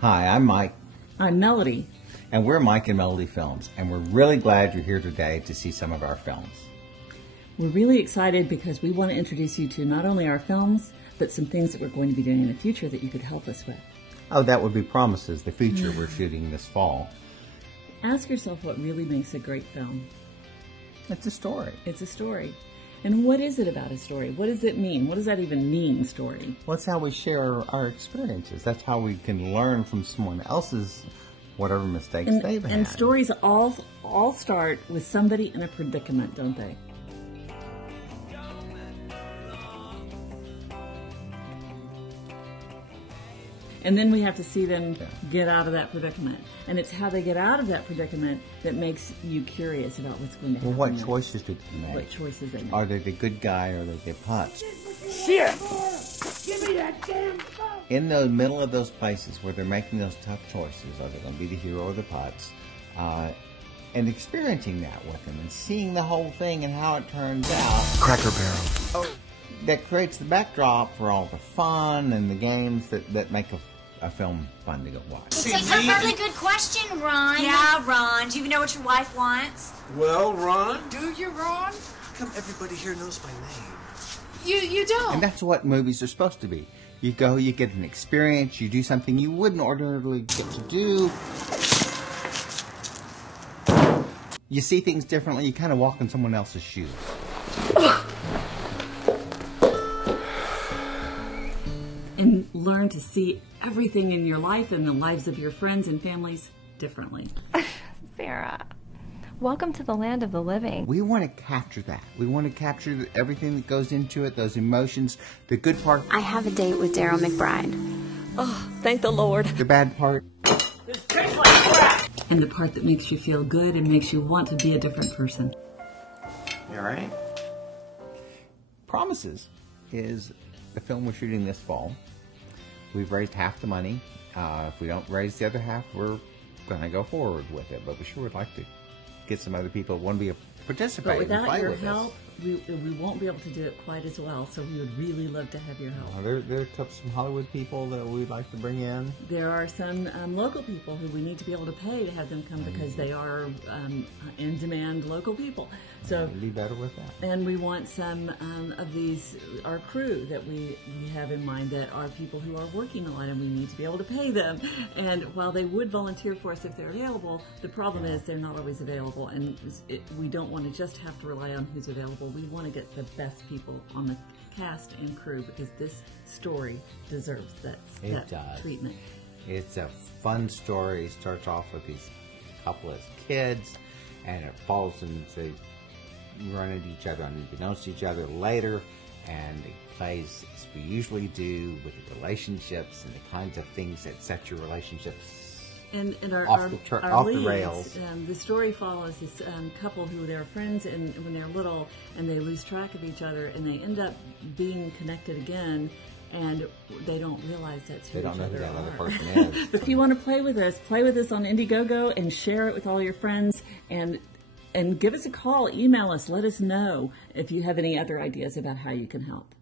Hi, I'm Mike. I'm Melody. And we're Mike and Melody Films, and we're really glad you're here today to see some of our films. We're really excited because we want to introduce you to not only our films, but some things that we're going to be doing in the future that you could help us with. Oh, that would be Promises, the feature we're shooting this fall. Ask yourself what really makes a great film. It's a story. It's a story. And what is it about a story? What does it mean? What does that even mean, story? Well, that's how we share our experiences. That's how we can learn from someone else's whatever mistakes they've had. And stories all start with somebody in a predicament, don't they? And then we have to see them get out of that predicament. And it's how they get out of that predicament that makes you curious about what's going to happen. Well, what choices do they make? What choices they make. Are they the good guy or are they the putz? Shit! Give me that damn phone! In the middle of those places where they're making those tough choices, are they going to be the hero or the putz? And experiencing that with them and seeing the whole thing and how it turns out. Cracker Barrel. Oh, that creates the backdrop for all the fun and the games that make a film fun to go watch. It's a really good question, Ron. Yeah, Ron. Do you even know what your wife wants? Well, Ron? Do you, Ron? How come everybody here knows my name? You don't. And that's what movies are supposed to be. You go, you get an experience, you do something you wouldn't ordinarily get to do. You see things differently, you kind of walk in someone else's shoes. And learn to see everything in your life and the lives of your friends and families differently. Sarah, welcome to the land of the living. We want to capture that. We want to capture everything that goes into it, those emotions, the good part. I have a date with Daryl McBride. Oh, thank the Lord. The bad part. This tastes like crap! And the part that makes you feel good and makes you want to be a different person. You alright? Promises is the film we're shooting this fall. We've raised half the money. If we don't raise the other half, we're going to go forward with it. But we sure would like to get some other people who want to be a participant. But without and play your with help, us. we won't be able to do it quite as well. So we would really love to have your help. There are some Hollywood people that we'd like to bring in. There are some local people who we need to be able to pay to have them come because they are in-demand local people. So We'd be better with that. And we want some of these, our crew that we have in mind that are people who are working a lot and we need to be able to pay them. And while they would volunteer for us if they're available, the problem is they're not always available. And we don't want to just have to rely on who's available. We want to get the best people on the cast and crew because this story deserves that treatment. It's a fun story. It starts off with these couple as kids and it falls into run into each other unbeknownst to each other later, and it plays as we usually do with the relationships and the kinds of things that set your relationships and our the rails. The story follows this couple who they're friends and when they're little and they lose track of each other and they end up being connected again. And they don't realize that's who they don't each know other who that are. other person is. But if you want to play with us on Indiegogo and share it with all your friends and give us a call, email us, let us know if you have any other ideas about how you can help.